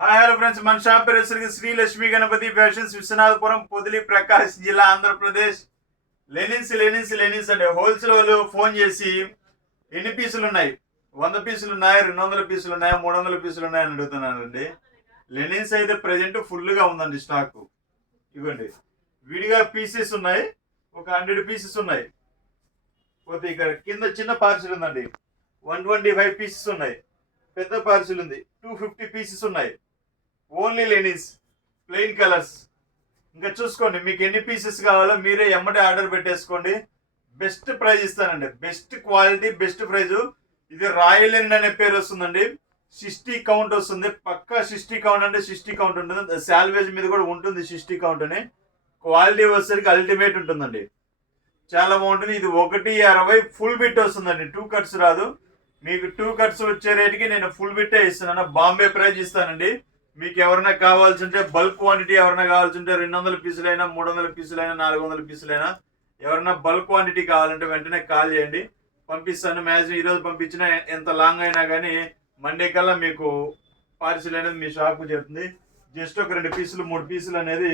Hi hello friends, మన shop పేరు Shri Lakshmi Ganapati fashions, Viswanathapuram, Podili, Prakash జిల్లా, ఆంధ్రప్రదేశ్. లెనిన్స్ అంటే హోల్సేల్ వాళ్ళు ఫోన్ చేసి ఎన్ని పీసులు ఉన్నాయి, 100 పీసులు ఉన్నాయి, 200 పీసులు ఉన్నాయి, 300 పీసులు ఉన్నాయని అడుగుతున్నానండి. లెనిన్స్ అయితే ప్రజెంట్ ఫుల్గా ఉందండి స్టాక్. ఇవ్వండి, విడిగా పీసెస్ ఉన్నాయి, ఒక 100 పీసెస్ ఉన్నాయి. పోతే ఇక్కడ కింద చిన్న పార్సిల్ ఉందండి, 125 పీసెస్ ఉన్నాయి. పెద్ద పార్సిల్ ఉంది, 250 పీసెస్ ఉన్నాయి. Only linens, plain colours. ఇంకా చూసుకోండి, మీకు ఎన్ని పీసెస్ కావాలో మీరే ఎమ్మటే ఆర్డర్ పెట్టేసుకోండి. బెస్ట్ ప్రైజ్ ఇస్తానండి, బెస్ట్ క్వాలిటీ, బెస్ట్ ప్రైజ్. ఇది రాయల్ ఎన్ అనే పేరు వస్తుందండి. 60 కౌంట్ వస్తుంది, పక్కా 60 కౌంట్ అంటే 60 కౌంట్ ఉంటుంది. శాల్వేజ్ మీద కూడా ఉంటుంది 60 కౌంట్ అని. క్వాలిటీ వచ్చేసరికి అల్టిమేట్ ఉంటుందండి, చాలా బాగుంటుంది. ఇది 160 ఫుల్ బిట్ వస్తుందండి, 2 కట్స్ రాదు. మీకు 2 కట్స్ వచ్చే రేటుకి నేను ఫుల్ బిట్టే ఇస్తున్నాను, బాంబే ప్రైజ్ ఇస్తానండి. మీకు ఎవరైనా కావాల్సి ఉంటే బల్క్ క్వాంటిటీ, ఎవరైనా కావాల్సి ఉంటే 200 పీసులైనా, 300 పీసులైనా, 400 పీసులైనా, ఎవరైనా బల్క్ క్వాంటిటీ కావాలంటే వెంటనే కాల్ చేయండి, పంపిస్తాను. మ్యాక్సిమం ఈరోజు పంపించినా, ఎంత లాంగ్ అయినా కానీ మండే కల్లా మీకు పార్సిల్ అనేది మీ షాప్కు చెప్తుంది. జస్ట్ ఒక 2 పీసులు 3 పీసులు అనేది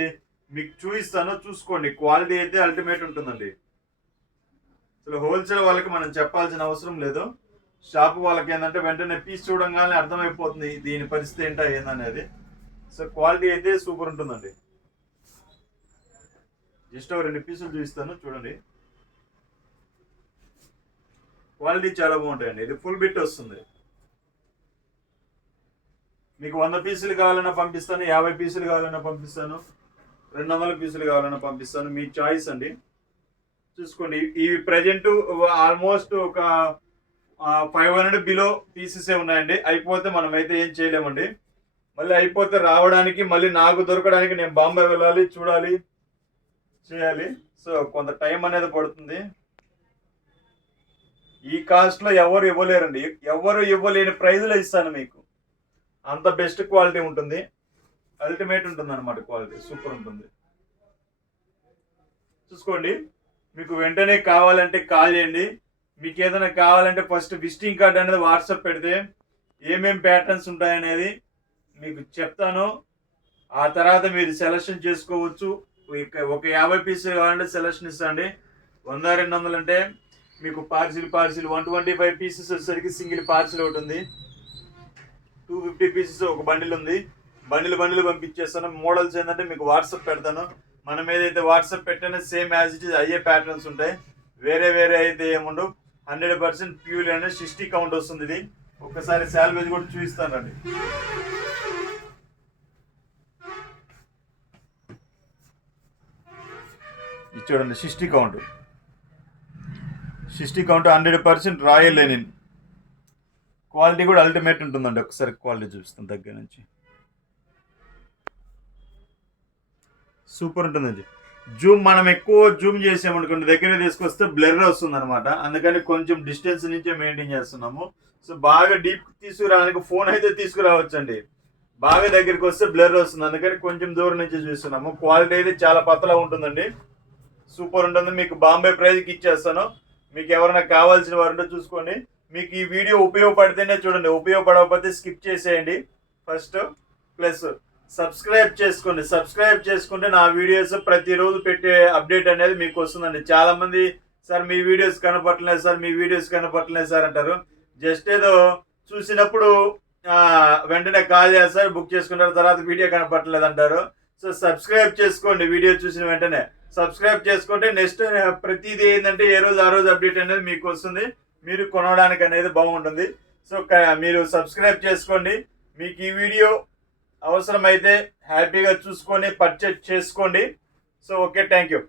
మీకు చూపిస్తాను, చూసుకోండి. క్వాలిటీ అయితే అల్టిమేట్ ఉంటుందండి. అసలు హోల్సేల్ వాళ్ళకి మనం చెప్పాల్సిన అవసరం లేదు. షాప్ వాళ్ళకి ఏంటంటే వెంటనే పీస్ చూడంగానే అర్థమైపోతుంది దీని పరిస్థితి ఏంటో ఏందనేది. సో క్వాలిటీ అయితే సూపర్ ఉంటుందండి. జస్ట్ ఒక 2 పీసులు చూపిస్తాను, చూడండి. క్వాలిటీ చాలా బాగుంటాయండి. ఇది ఫుల్ బిట్ వస్తుంది. మీకు 100 పీసులు కావాలన్నా పంపిస్తాను, 50 పీసులు కావాలన్నా పంపిస్తాను, 200 పీసులు కావాలన్నా పంపిస్తాను, మీ చాయిస్ అండి. చూసుకోండి, ఇవి ప్రజెంట్ ఆల్మోస్ట్ ఒక 500 బిలో పీసెసే ఉన్నాయండి. అయిపోతే మనం అయితే ఏం చేయలేమండి. మళ్ళీ అయిపోతే రావడానికి, మళ్ళీ నాకు దొరకడానికి నేను బాంబే వెళ్ళాలి, చూడాలి, చేయాలి. సో కొంత టైం అనేది పడుతుంది. ఈ కాస్ట్లో ఎవరు ఇవ్వలేరండి, ఎవరు ఇవ్వలేని ప్రైజ్లో ఇస్తాను మీకు. అంత బెస్ట్ క్వాలిటీ ఉంటుంది, అల్టిమేట్ ఉంటుంది అనమాట. క్వాలిటీ సూపర్ ఉంటుంది. చూసుకోండి, మీకు వెంటనే కావాలంటే కాల్ చేయండి. మీకు ఏదైనా కావాలంటే ఫస్ట్ విజిటింగ్ కార్డ్ అనేది వాట్సాప్ పెడితే ఏమేమి ప్యాటర్న్స్ ఉంటాయనేది మీకు చెప్తాను. ఆ తర్వాత మీరు సెలెక్షన్ చేసుకోవచ్చు. ఒక 50 పీసులు కావాలంటే సెలెక్షన్ ఇస్తాండి. 100, 200 అంటే మీకు పార్సిల్ 125 పీసెస్ వచ్చేసరికి సింగిల్ పార్సిల్ ఒకటి ఉంది. 250 పీసెస్ ఒక బండిల్ ఉంది. బండిల్ పంపించేస్తాను. మోడల్స్ ఏంటంటే మీకు వాట్సాప్ పెడతాను. మనం ఏదైతే వాట్సాప్ పెట్టానో సేమ్ యాజ్ ఇట్ ఈజ్ అయ్యే ప్యాటర్న్స్ ఉంటాయి, వేరే అయితే ఏముండవు. 100% ప్యూర్ అనేది 60 కౌంట్ వస్తుంది. ఇది ఒక్కసారి శాల్వేజ్ కూడా చూపిస్తానండి. ఇది చూడండి, 60 కౌంట్ 100% రాయల్ లెనిన్. క్వాలిటీ కూడా అల్టిమేట్ ఉంటుందండి. ఒకసారి క్వాలిటీ చూపిస్తాను దగ్గర నుంచి. సూపర్ ఉంటుందండి. జూమ్ మనం ఎక్కువ జూమ్ చేసామనుకోండి, దగ్గర తీసుకొస్తే బ్లర్ వస్తుంది అనమాట. అందుకని కొంచెం డిస్టెన్స్ నుంచే మెయింటైన్ చేస్తున్నాము. సో బాగా డీప్ తీసుకురావడానికి ఫోన్ అయితే తీసుకురావచ్చండి, బాగా దగ్గరికి వస్తే బ్లర్ వస్తుంది. అందుకని కొంచెం దూరం నుంచి చూస్తున్నాము. క్వాలిటీ అయితే చాలా పతలా ఉంటుందండి, సూపర్ ఉంటుంది. మీకు బాంబే ప్రైజ్కి ఇచ్చేస్తాను. మీకు ఎవరైనా కావాల్సిన వారంటే చూసుకోండి. మీకు ఈ వీడియో ఉపయోగపడితేనే చూడండి, ఉపయోగపడకపోతే స్కిప్ చేసేయండి ఫస్ట్. ప్లస్ సబ్స్క్రైబ్ చేసుకుంటే నా వీడియోస్ ప్రతిరోజు పెట్టే అప్డేట్ అనేది మీకు వస్తుందండి. చాలా మంది సార్ మీ వీడియోస్ కనపడలేదు సార్ అంటారు. జస్ట్ ఏదో చూసినప్పుడు వెంటనే కాల్ చేస్తారు, బుక్ చేసుకుంటారు, తర్వాత వీడియో కనపడలేదు అంటారు. సో సబ్స్క్రైబ్ చేసుకోండి, వీడియో చూసిన వెంటనే సబ్స్క్రైబ్ చేసుకుంటే నెక్స్ట్ ప్రతిదీ ఏంటంటే ఏ రోజు ఆ రోజు అప్డేట్ అనేది మీకు వస్తుంది, మీరు కొనడానికి అనేది బాగుంటుంది. సో మీరు సబ్స్క్రైబ్ చేసుకోండి. మీకు ఈ వీడియో అవసరమైతే హ్యాపీగా చూసుకొని పర్చేజ్ చేసుకోండి. So okay, thank you.